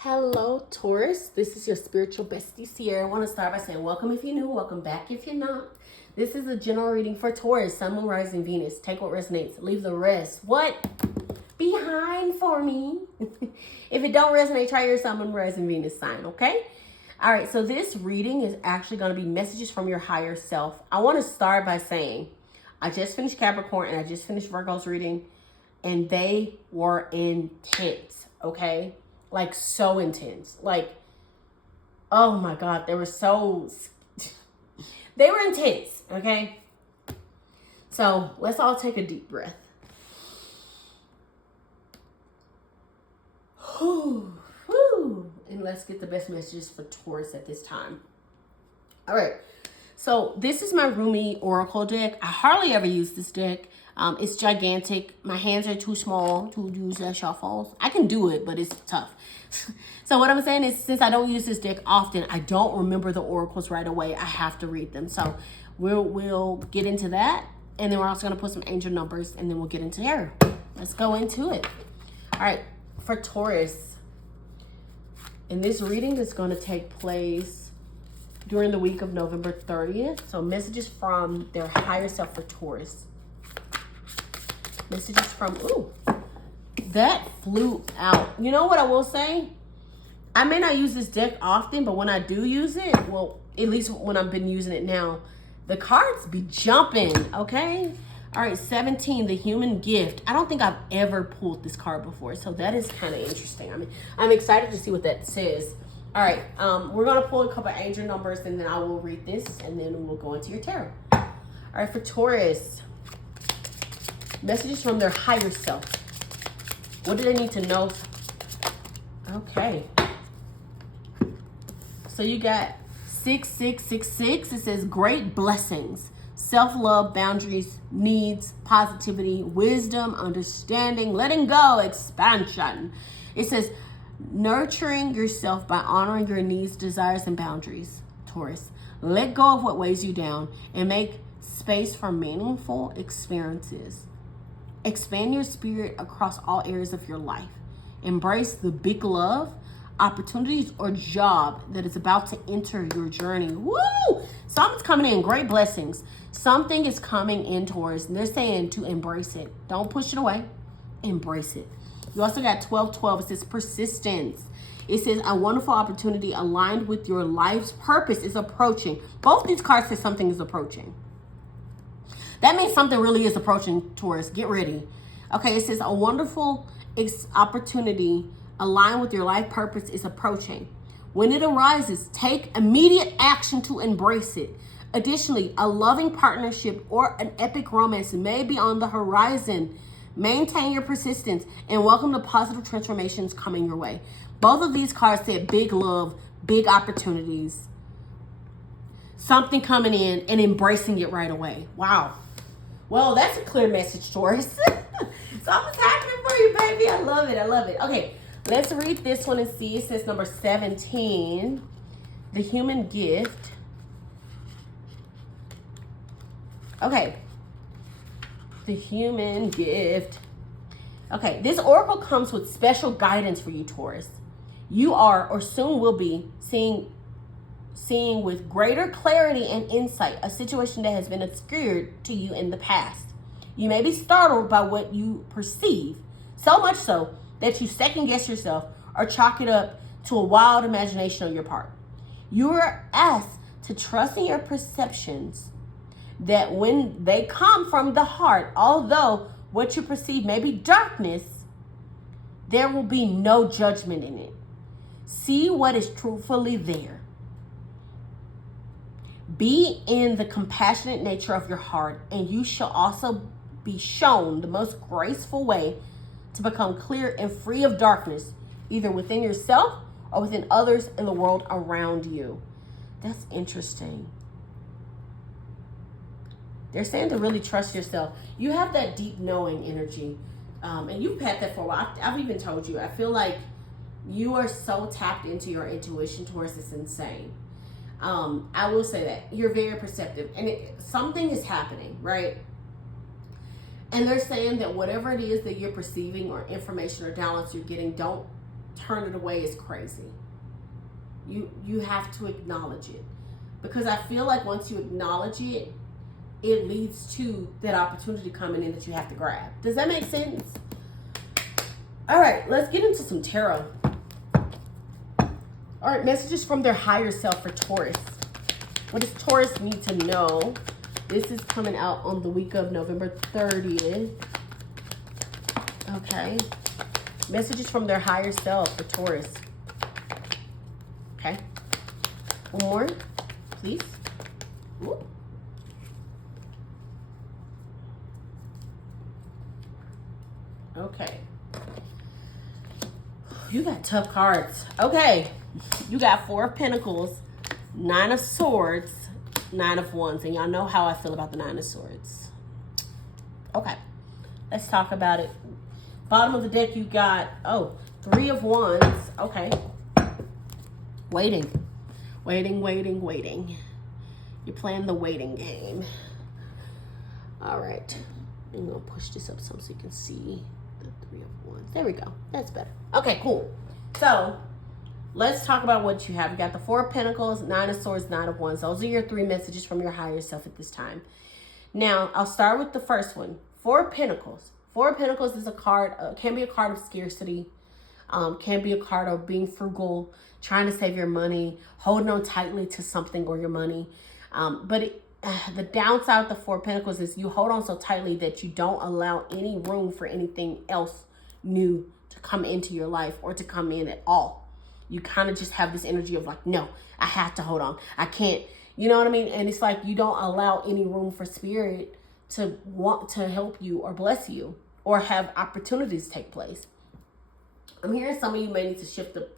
Hello, Taurus. This is your spiritual bestie, Ciara. I want to start by saying welcome if you're new, welcome back if you're not. This is a general reading for Taurus, Sun, Moon, Rising, Venus. Take what resonates, leave the rest. What? Behind for me. If it don't resonate, try your Sun, Moon, Rising, Venus sign, okay? All right, so this reading is actually going to be messages from your higher self. I want to start by saying I just finished Capricorn and I just finished Virgo's reading, and they were intense, okay? Like so intense. Like, oh my God, they were intense, okay? So let's all take a deep breath. And let's get the best messages for Taurus at this time. All right. So this is my Rumi Oracle deck. I hardly ever use this deck. It's gigantic. My hands are too small to use as shuffles. I can do it, but it's tough. So what I'm saying is, since I don't use this deck often, I don't remember the oracles right away. I have to read them. So we'll get into that. And then we're also going to put some angel numbers, and then we'll get into tarot. Let's go into it. All right. For Taurus, and this reading is going to take place during the week of November 30th. So messages from their higher self for Taurus. Messages from, that flew out. You know what I will say? I may not use this deck often, but when I do use it, well, at least when I've been using it now, the cards be jumping, okay? All right, 17, the human gift. I don't think I've ever pulled this card before, so that is kind of interesting. I mean, I'm excited to see what that says. All right, we're going to pull a couple angel numbers, and then I will read this, and then we'll go into your tarot. All right, for Taurus, messages from their higher self. What do they need to know? Okay. So you got 6666. It says great blessings, self-love, boundaries, needs, positivity, wisdom, understanding, letting go, expansion. It says nurturing yourself by honoring your needs, desires, and boundaries, Taurus. Let go of what weighs you down and make space for meaningful experiences. Expand your spirit across all areas of your life. Embrace the big love, opportunities, or job that is about to enter your journey. Woo! Something's coming in. Great blessings. Something is coming in, Taurus, and they're saying to embrace it. Don't push it away. Embrace it. You also got 1212. It says persistence. It says a wonderful opportunity aligned with your life's purpose is approaching. Both these cards say something is approaching. That means something really is approaching, Taurus. Get ready. Okay, it says a wonderful opportunity aligned with your life purpose is approaching. When it arises, take immediate action to embrace it. Additionally, a loving partnership or an epic romance may be on the horizon. Maintain your persistence and welcome the positive transformations coming your way. Both of these cards said big love, big opportunities, something coming in, and embracing it right away. Wow. Well, that's a clear message, Taurus. Something's happening for you, baby. I love it. I love it. Okay, let's read this one and see. It says number 17, the human gift. Okay, the human gift. Okay, this oracle comes with special guidance for you, Taurus. You are, or soon will be, seeing with greater clarity and insight a situation that has been obscured to you in the past. You may be startled by what you perceive, so much so that you second guess yourself or chalk it up to a wild imagination on your part. You are asked to trust in your perceptions, that when they come from the heart, although what you perceive may be darkness, there will be no judgment in it. See what is truthfully there. Be in the compassionate nature of your heart, and you shall also be shown the most graceful way to become clear and free of darkness, either within yourself or within others in the world around you. That's interesting. They're saying to really trust yourself. You have that deep knowing energy, and you've had that for a while. I've even told you, I feel like you are so tapped into your intuition, Taurus. It's insane. I will say that you're very perceptive, and something is happening, right? And they're saying that whatever it is that you're perceiving or information or downloads you're getting, don't turn it away is crazy. You have to acknowledge it, because I feel like once you acknowledge it, it leads to that opportunity coming in that you have to grab. Does that make sense? All right, let's get into some tarot. All right, messages from their higher self for Taurus. What does Taurus need to know? This is coming out on the week of November 30th. Okay. Messages from their higher self for Taurus. Okay. One more, please. Ooh. Okay. You got tough cards. Okay. You got Four of Pentacles, Nine of Swords, Nine of Wands. And y'all know how I feel about the Nine of Swords. Okay. Let's talk about it. Bottom of the deck, you got, Three of Wands. Okay. Waiting. You're playing the waiting game. All right. I'm going to push this up some so you can see the Three of Wands. There we go. That's better. Okay, cool. So, let's talk about what you have. You got the Four of Pentacles, Nine of Swords, Nine of Wands. Those are your three messages from your higher self at this time. Now, I'll start with the first one. Four of Pentacles. Four of Pentacles is a card, can be a card of scarcity, can be a card of being frugal, trying to save your money, holding on tightly to something or your money. But the downside of the Four of Pentacles is you hold on so tightly that you don't allow any room for anything else new to come into your life or to come in at all. You kind of just have this energy of like, no, I have to hold on. I can't, you know what I mean? And it's like you don't allow any room for spirit to want to help you or bless you or have opportunities take place. I'm hearing some of you may need to shift up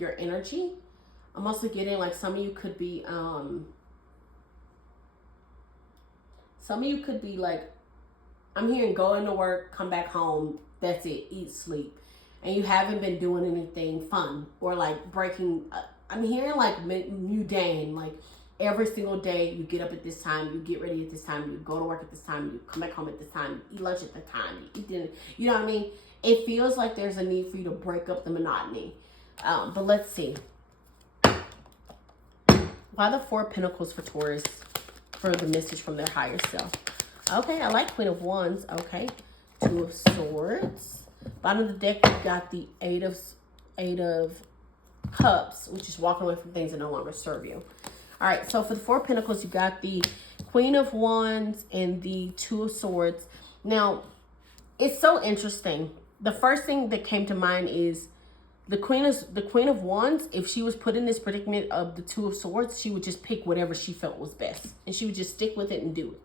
your energy. I'm also getting like some of you could be like, I'm hearing go into work, come back home, that's it, eat, sleep. And you haven't been doing anything fun or like breaking. I'm hearing like mundane, like every single day you get up at this time, you get ready at this time, you go to work at this time, you come back home at this time, you eat lunch at the time, you eat dinner. You know what I mean? It feels like there's a need for you to break up the monotony. But let's see. Why the Four of Pentacles for Taurus for the message from their higher self? Okay, I like Queen of Wands. Okay, Two of Swords. Bottom of the deck, you got the Eight of Cups, which is walking away from things that no longer serve you. All right, so for the Four of Pentacles, you got the Queen of Wands and the Two of Swords. Now, it's so interesting. The first thing that came to mind is the Queen of Wands. If she was put in this predicament of the Two of Swords, she would just pick whatever she felt was best, and she would just stick with it and do it.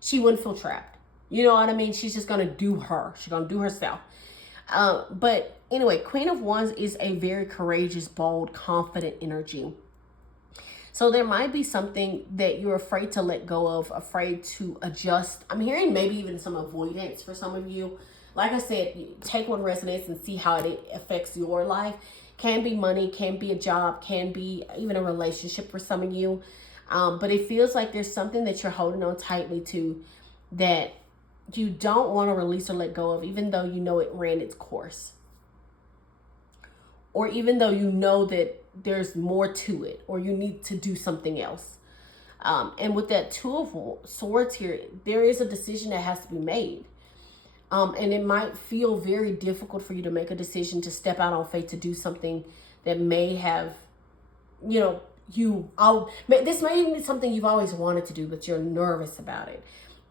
She wouldn't feel trapped. You know what I mean? She's just gonna do her. She's gonna do herself. But anyway, Queen of Wands is a very courageous, bold, confident energy. So there might be something that you're afraid to let go of, afraid to adjust. I'm hearing maybe even some avoidance for some of you. Like I said, take what resonates and see how it affects your life. Can be money, can be a job, can be even a relationship for some of you. But it feels like there's something that you're holding on tightly to that you don't want to release or let go of, even though you know it ran its course. Or even though you know that there's more to it, or you need to do something else. And with that Two of Swords here, there is a decision that has to be made. And it might feel very difficult for you to make a decision to step out on faith to do something that may have, this may even be something you've always wanted to do, but you're nervous about it.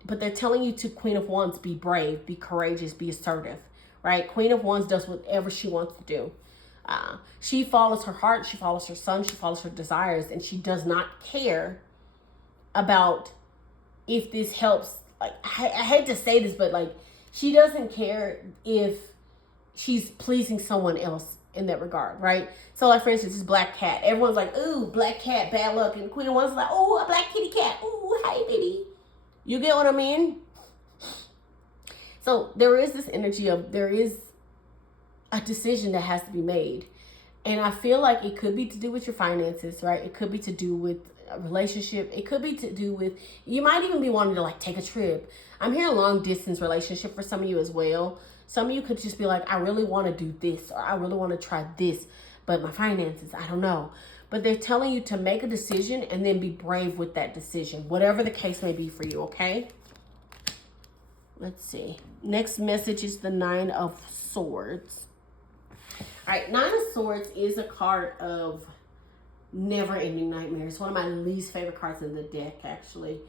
But they're telling you to Queen of Wands, be brave, be courageous, be assertive, right? Queen of Wands does whatever she wants to do. She follows her heart, she follows her sun, she follows her desires, and she does not care about if this helps. Like, I hate to say this, but like, she doesn't care if she's pleasing someone else in that regard, right? So like, for instance, this black cat. Everyone's like, ooh, black cat, bad luck. And Queen of Wands is like, ooh, a black kitty cat. Ooh, hey, baby. You get what I mean? So there is this energy of, there is a decision that has to be made. And I feel like it could be to do with your finances, right? It could be to do with a relationship. It could be to do with, you might even be wanting to like take a trip. I'm hearing long distance relationship for some of you as well. Some of you could just be like, I really want to do this, or I really want to try this, but my finances, I don't know. But they're telling you to make a decision and then be brave with that decision, whatever the case may be for you, okay? Let's see. Next message is the Nine of Swords. All right, Nine of Swords is a card of never-ending nightmares. One of my least favorite cards in the deck, actually.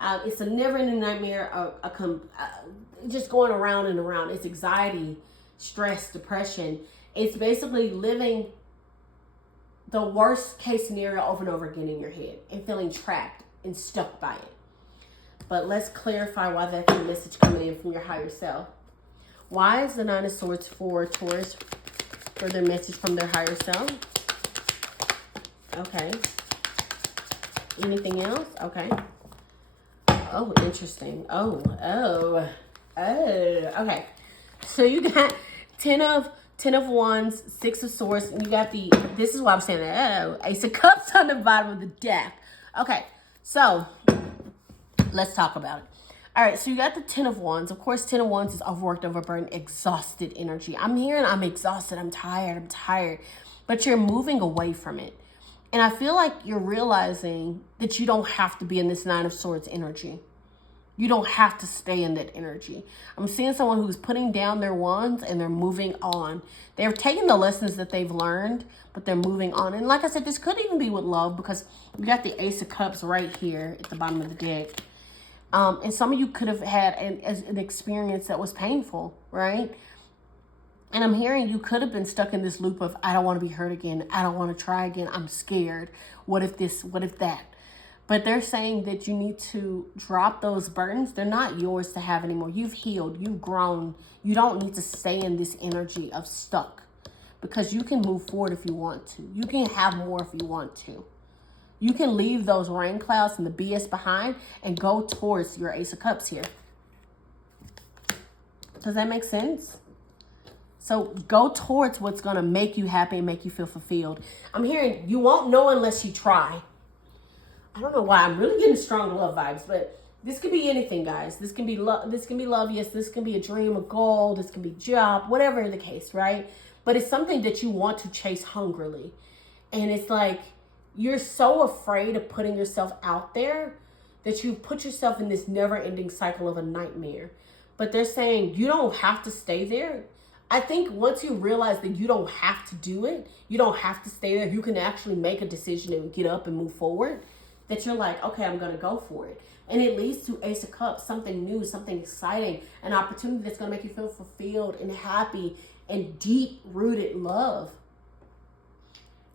It's a never-ending nightmare, just going around and around. It's anxiety, stress, depression. It's basically living the worst case scenario over and over again in your head and feeling trapped and stuck by it. But let's clarify why that's the message coming in from your higher self. Why is the Nine of Swords for Taurus for their message from their higher self? Okay. Anything else? Okay. Oh, interesting. Oh. Okay. So you got 10 of Wands, 6 of Swords, and you got this is why I'm saying that. Ace of Cups on the bottom of the deck. Okay. So let's talk about it. All right, so you got the 10 of Wands. Of course, 10 of Wands is overworked, overburdened, exhausted energy. I'm hearing I'm exhausted, I'm tired. But you're moving away from it. And I feel like you're realizing that you don't have to be in this Nine of Swords energy. You don't have to stay in that energy. I'm seeing someone who's putting down their wands and they're moving on. They're taking the lessons that they've learned, but they're moving on. And like I said, this could even be with love because you got the Ace of Cups right here at the bottom of the deck. And some of you could have had an experience that was painful, right? And I'm hearing you could have been stuck in this loop of, I don't want to be hurt again. I don't want to try again. I'm scared. What if this? What if that? But they're saying that you need to drop those burdens. They're not yours to have anymore. You've healed. You've grown. You don't need to stay in this energy of stuck because you can move forward if you want to. You can have more if you want to. You can leave those rain clouds and the BS behind and go towards your Ace of Cups here. Does that make sense? So go towards what's going to make you happy and make you feel fulfilled. I'm hearing you won't know unless you try. I don't know why. I'm really getting strong love vibes, but this could be anything, guys. This can be love. This can be love. Yes, this can be a dream, a goal. This can be job, whatever the case, right? But it's something that you want to chase hungrily. And it's like you're so afraid of putting yourself out there that you put yourself in this never-ending cycle of a nightmare. But they're saying you don't have to stay there. I think once you realize that you don't have to do it, you don't have to stay there, you can actually make a decision and get up and move forward, that you're like, okay, I'm going to go for it. And it leads to Ace of Cups, something new, something exciting, an opportunity that's going to make you feel fulfilled and happy and deep-rooted love.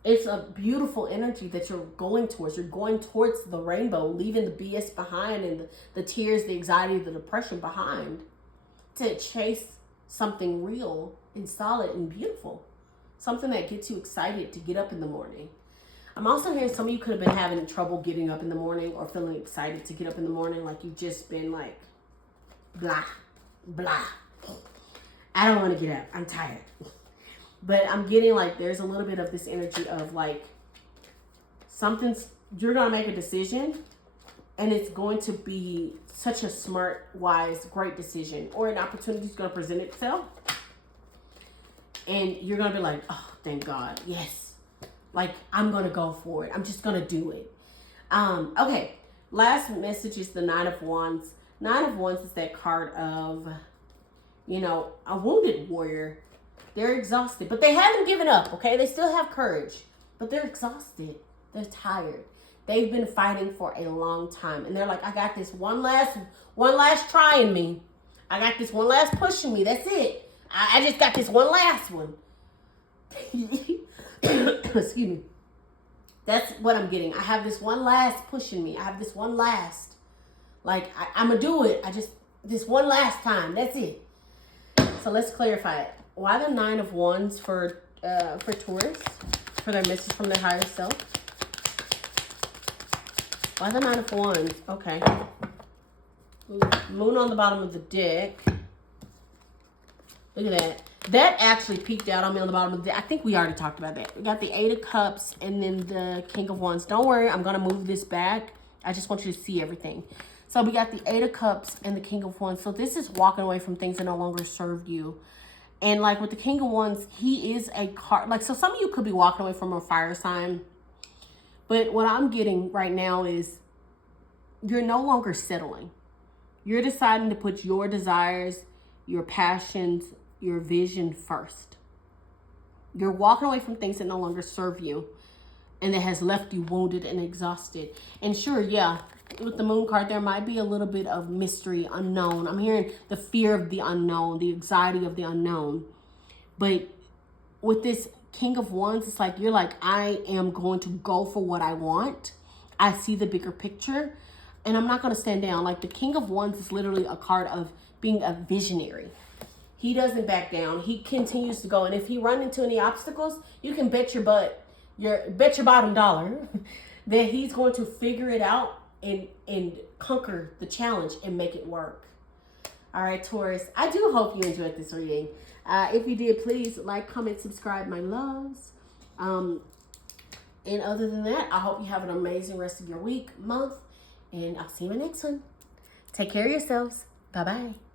It's a beautiful energy that you're going towards. You're going towards the rainbow, leaving the BS behind and the tears, the anxiety, the depression behind to chase something real and solid and beautiful. Something that gets you excited to get up in the morning. I'm also hearing some of you could have been having trouble getting up in the morning or feeling excited to get up in the morning. Like you've just been like, blah, blah. I don't want to get up. I'm tired. But I'm getting like there's a little bit of this energy of like you're going to make a decision and it's going to be such a smart, wise, great decision, or an opportunity is going to present itself. And you're going to be like, oh, thank God. Yes. Like, I'm going to go for it. I'm just going to do it. Okay. Last message is the Nine of Wands. Nine of Wands is that card of, a wounded warrior. They're exhausted, but they haven't given up, okay? They still have courage, but they're exhausted. They're tired. They've been fighting for a long time, and they're like, I got this one last try in me. I got this one last push in me. That's it. I just got this one last one. Excuse me. That's what I'm getting. I have this one last push in me. I have this one last. Like, I'm going to do it. This one last time. That's it. So let's clarify it. Why the Nine of Wands for Taurus? For their message from their higher self? Why the Nine of Wands? Okay. Moon on the bottom of the deck. Look at that. That actually peeked out on me on the bottom of the deck. I think we already talked about that. We got the Eight of Cups and then the King of Wands. Don't worry, I'm going to move this back. I just want you to see everything. So we got the Eight of Cups and the King of Wands. So this is walking away from things that no longer serve you. And like with the King of Wands, he is a card. Like, so some of you could be walking away from a fire sign. But what I'm getting right now is you're no longer settling. You're deciding to put your desires, your passions, your vision first. You're walking away from things that no longer serve you and that has left you wounded and exhausted. And sure, yeah, with the Moon card, there might be a little bit of mystery, unknown. I'm hearing the fear of the unknown, the anxiety of the unknown. But with this King of Wands, it's like you're like, I am going to go for what I want. I see the bigger picture and I'm not going to stand down. Like the King of Wands is literally a card of being a visionary. He doesn't back down. He continues to go. And if he run into any obstacles, you can bet your bottom dollar that he's going to figure it out and conquer the challenge and make it work. All right, Taurus, I do hope you enjoyed this reading. If you did, please like, comment, subscribe, my loves. And other than that, I hope you have an amazing rest of your week, month, and I'll see you in the next one. Take care of yourselves. Bye-bye.